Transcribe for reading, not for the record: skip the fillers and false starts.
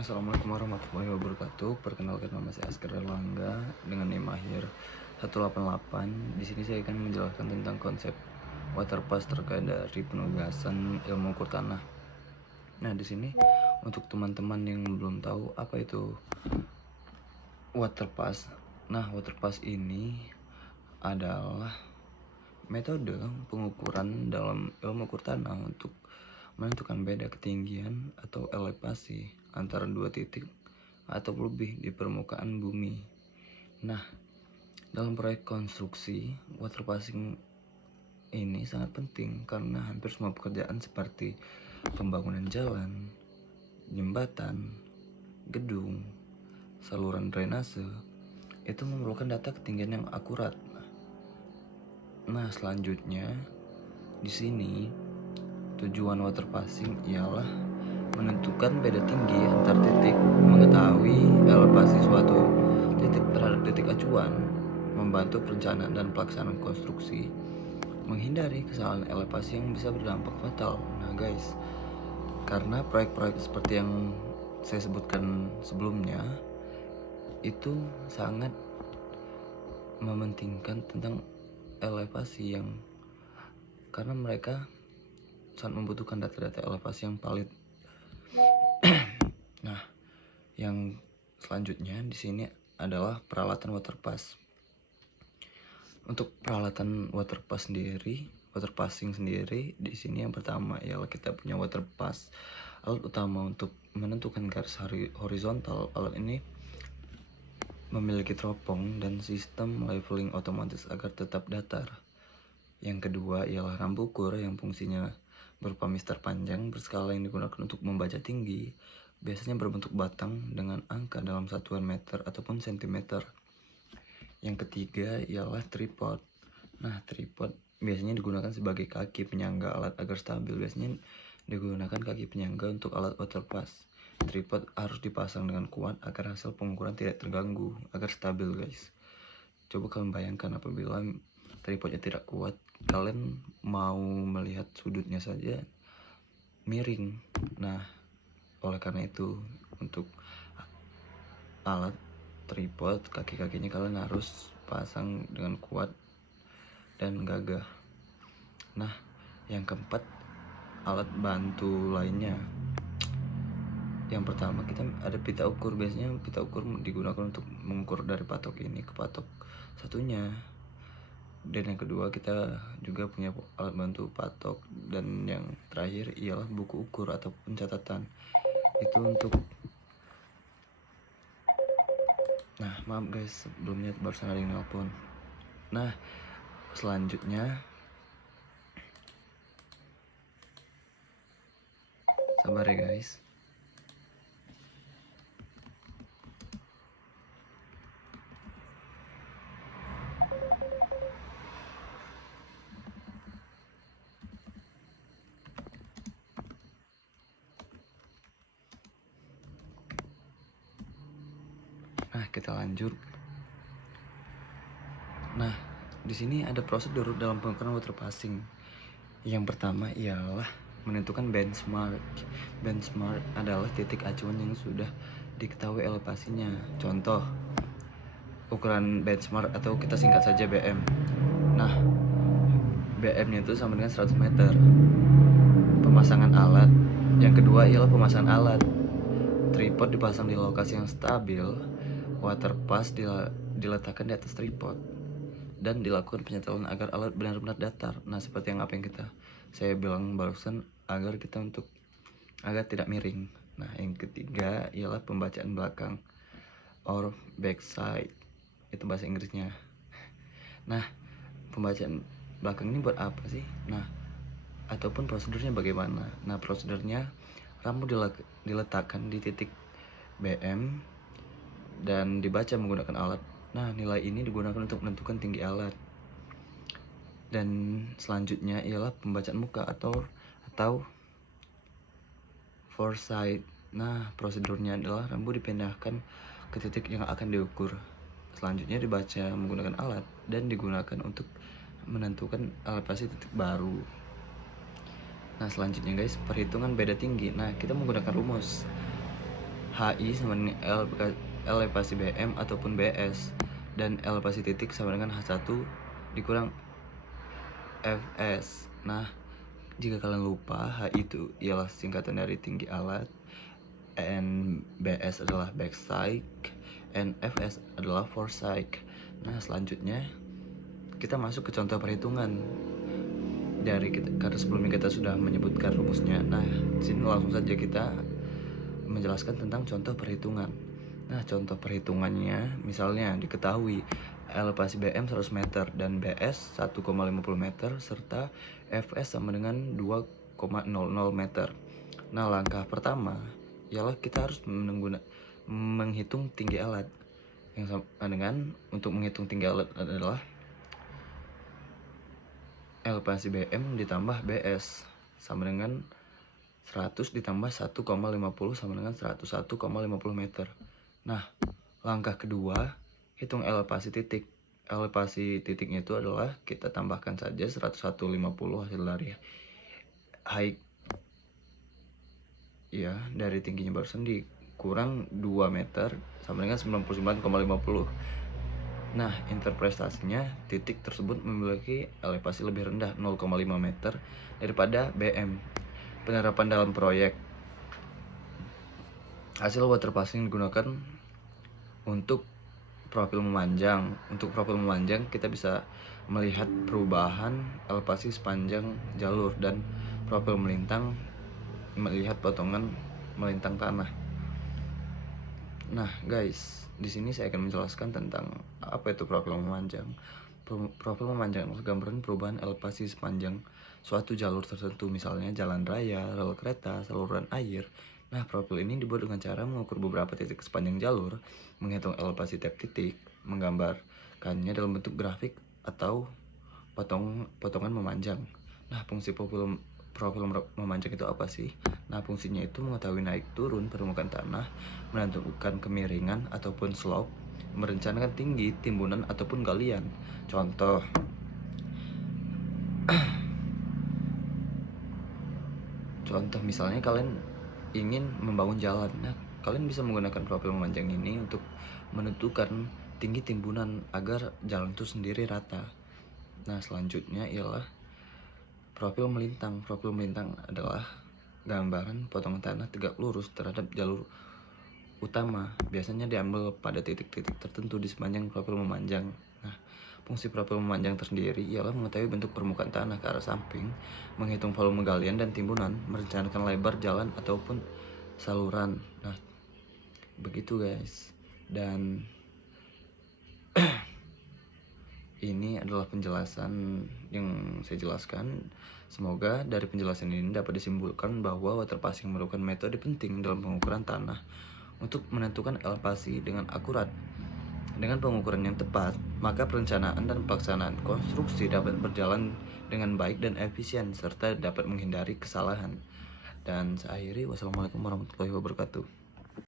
Assalamualaikum warahmatullahi wabarakatuh. Perkenalkan, nama saya Askar Erlangga dengan NIM akhir 188. Di sini saya akan menjelaskan tentang konsep waterpass terkait dari penugasan ilmu ukur tanah. Nah, di sini untuk teman-teman yang belum tahu apa itu waterpass. Nah, waterpass ini adalah metode pengukuran dalam ilmu ukur tanah untuk menentukan beda ketinggian atau elevasi antara dua titik atau lebih di permukaan bumi. Nah, dalam proyek konstruksi, waterpassing ini sangat penting karena hampir semua pekerjaan seperti pembangunan jalan, jembatan, gedung, saluran drainase itu memerlukan data ketinggian yang akurat. Nah, selanjutnya di sini tujuan waterpassing ialah menentukan beda tinggi antar titik, mengetahui elevasi suatu titik terhadap titik acuan, membantu perencanaan dan pelaksanaan konstruksi, menghindari kesalahan elevasi yang bisa berdampak fatal. Nah guys, karena proyek-proyek seperti yang saya sebutkan sebelumnya itu sangat mementingkan tentang elevasi yang karena mereka sangat membutuhkan data-data elevasi yang valid. Nah, yang selanjutnya di sini adalah peralatan waterpass. Untuk peralatan waterpassing sendiri di sini yang pertama ialah kita punya waterpass. Alat utama untuk menentukan garis horizontal. Alat ini memiliki teropong dan sistem leveling otomatis agar tetap datar. Yang kedua ialah rambu ukur yang fungsinya berupa mister panjang berskala yang digunakan untuk membaca tinggi, biasanya berbentuk batang dengan angka dalam satuan meter ataupun sentimeter. Yang ketiga ialah tripod. Nah, tripod biasanya digunakan sebagai kaki penyangga alat agar stabil. Biasanya digunakan kaki penyangga untuk alat waterpass. Tripod harus dipasang dengan kuat agar hasil pengukuran tidak terganggu, agar stabil guys. Coba kalian bayangkan apabila tripodnya tidak kuat, kalian mau melihat sudutnya saja miring. Nah, oleh karena itu untuk alat tripod kaki-kakinya kalian harus pasang dengan kuat dan gagah. Nah, yang keempat alat bantu lainnya. Yang pertama kita ada pita ukur. Biasanya pita ukur digunakan untuk mengukur dari patok ini ke patok satunya. Dan yang kedua kita juga punya alat bantu patok. Dan yang terakhir ialah buku ukur ataupun catatan. Itu untuk maaf guys, sebelumnya barusan ada yang nelpon. Nah, selanjutnya sabar ya guys. Nah, kita lanjut. Nah, di sini ada prosedur dalam pengukuran waterpassing. Yang pertama ialah menentukan benchmark. Benchmark adalah titik acuan yang sudah diketahui elevasinya. Contoh, ukuran benchmark atau kita singkat saja BM. Nah, BM-nya itu sama dengan 100 meter. Pemasangan alat. Yang kedua ialah pemasangan alat. Tripod dipasang di lokasi yang stabil. Waterpass diletakkan di atas tripod dan dilakukan penyetelan agar alat benar-benar datar. Nah, seperti yang saya bilang barusan, agar tidak miring. Nah, yang ketiga ialah pembacaan belakang or backside, itu bahasa Inggrisnya. Nah, pembacaan belakang ini buat apa sih? Nah, ataupun prosedurnya bagaimana? Nah, prosedurnya rambu diletakkan di titik BM dan dibaca menggunakan alat. Nah, nilai ini digunakan untuk menentukan tinggi alat. Dan selanjutnya ialah pembacaan muka atau foresight. Nah, prosedurnya adalah rambu dipindahkan ke titik yang akan diukur. Selanjutnya dibaca menggunakan alat dan digunakan untuk menentukan elevasi titik baru. Nah, selanjutnya guys, perhitungan beda tinggi. Nah, kita menggunakan rumus. HI sama dengan elevasi BM ataupun BS, dan elevasi titik sama dengan H1 dikurang Fs. Nah, jika kalian lupa, HI itu ialah singkatan dari tinggi alat, BS adalah backside, Fs adalah forside. Nah, selanjutnya kita masuk ke contoh perhitungan. Karena sebelumnya kita sudah menyebutkan rumusnya. Nah, di sini langsung saja kita menjelaskan tentang contoh perhitungan. Nah, contoh perhitungannya misalnya diketahui elevasi BM 100 meter dan BS 1,50 meter serta Fs sama dengan 2,00 meter. Nah, langkah pertama ialah kita harus menghitung tinggi alat. Yang sama dengan untuk menghitung tinggi alat adalah elevasi BM ditambah BS sama dengan 100 ditambah 1,50 sama dengan 101,50 meter. Nah, langkah kedua, hitung elevasi titik. Elevasi titiknya itu adalah kita tambahkan saja 101,50 hasil dari height ya, dari tingginya barusan dikurang 2 meter sama dengan 99,50. Nah, interpretasinya titik tersebut memiliki elevasi lebih rendah 0,5 meter daripada BM. Penerapan dalam proyek. Hasil waterpassing digunakan untuk profil memanjang. Untuk profil memanjang kita bisa melihat perubahan elevasi sepanjang jalur, dan profil melintang melihat potongan melintang tanah. Nah, guys, di sini saya akan menjelaskan tentang apa itu profil memanjang. Profil memanjang adalah gambaran perubahan elevasi sepanjang suatu jalur tertentu, misalnya jalan raya, rel kereta, saluran air. Nah, profil ini dibuat dengan cara mengukur beberapa titik sepanjang jalur, menghitung elevasi tiap titik, menggambarkannya dalam bentuk grafik atau potongan memanjang. Nah, fungsi profil memanjang itu apa sih? Nah, fungsinya itu mengetahui naik turun permukaan tanah, menentukan kemiringan ataupun slope, merencanakan tinggi, timbunan ataupun galian. Contoh, misalnya kalian ingin membangun jalan. Nah, kalian bisa menggunakan profil memanjang ini untuk menentukan tinggi timbunan agar jalan itu sendiri rata. Nah, selanjutnya ialah profil melintang. Profil melintang adalah gambaran potongan tanah tegak lurus terhadap jalur utama, biasanya diambil pada titik-titik tertentu di sepanjang profil memanjang. Nah, fungsi profil memanjang tersendiri ialah mengetahui bentuk permukaan tanah ke arah samping, menghitung volume galian dan timbunan, merencanakan lebar jalan ataupun saluran. Nah, begitu guys. Dan ini adalah penjelasan yang saya jelaskan. Semoga dari penjelasan ini dapat disimpulkan bahwa waterpassing merupakan metode penting dalam pengukuran tanah untuk menentukan elevasi dengan akurat. Dengan pengukuran yang tepat, maka perencanaan dan pelaksanaan konstruksi dapat berjalan dengan baik dan efisien serta dapat menghindari kesalahan. Dan saya akhiri, wassalamualaikum warahmatullahi wabarakatuh.